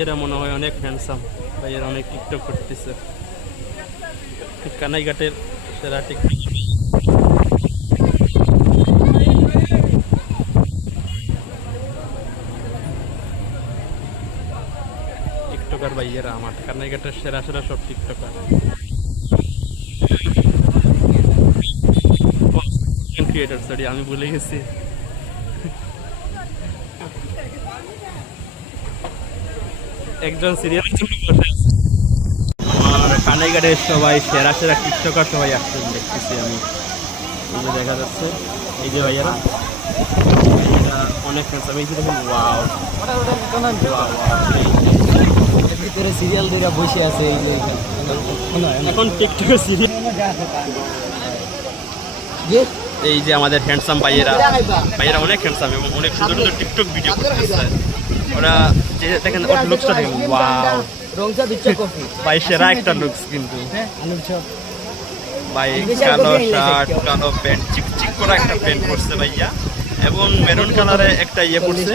ভাইয়েরা মনে হয় অনেক হ্যান্ডসাম, ভাইয়েরা অনেক টিকটক করতেছে। কানাইঘাটের সেরা টিকটক টিকটকার ভাইয়েরা আমার কানাইঘাটের সেরা সেরা সব টিকটকার। ক্রিয়েটার সরি আমি ভুলে গেছি। একজন সিরিয়াল বসে আছে। আর কানাইঘাটের সবাই সেরা সেরা টিকটকার সবাই আসছেন দেখতেছি আমি। এই যে দেখা যাচ্ছে এই যে ভাইয়ারা এটা অনেক হ্যান্ডসাম। এই যে দেখুন ওয়াও ভিতরে সিরিয়াল দিয়ে বসে আছে এই যে এখন টিকটকে সিরিয়াল। এই যে আমাদের হ্যান্ডসাম ভাইয়েরা, ভাইয়েরা অনেক হ্যান্ডসাম এবং অনেক সুন্দর সুন্দর টিকটক ভিডিও করতেছে। ওরা যে দেখেন ওর লুকসটা দেখেন ওয়াও রংটা দিচ্ছে কফি ভাই সেরা একটা লুকস কিন্তু আলুর চপ ভাই কালো শার্ট কালো প্যান্ট চিকচিক করা একটা প্যান্ট পরছে ভাইয়া এবং মেরুন কালারে একটা ইয়ে পড়ছে।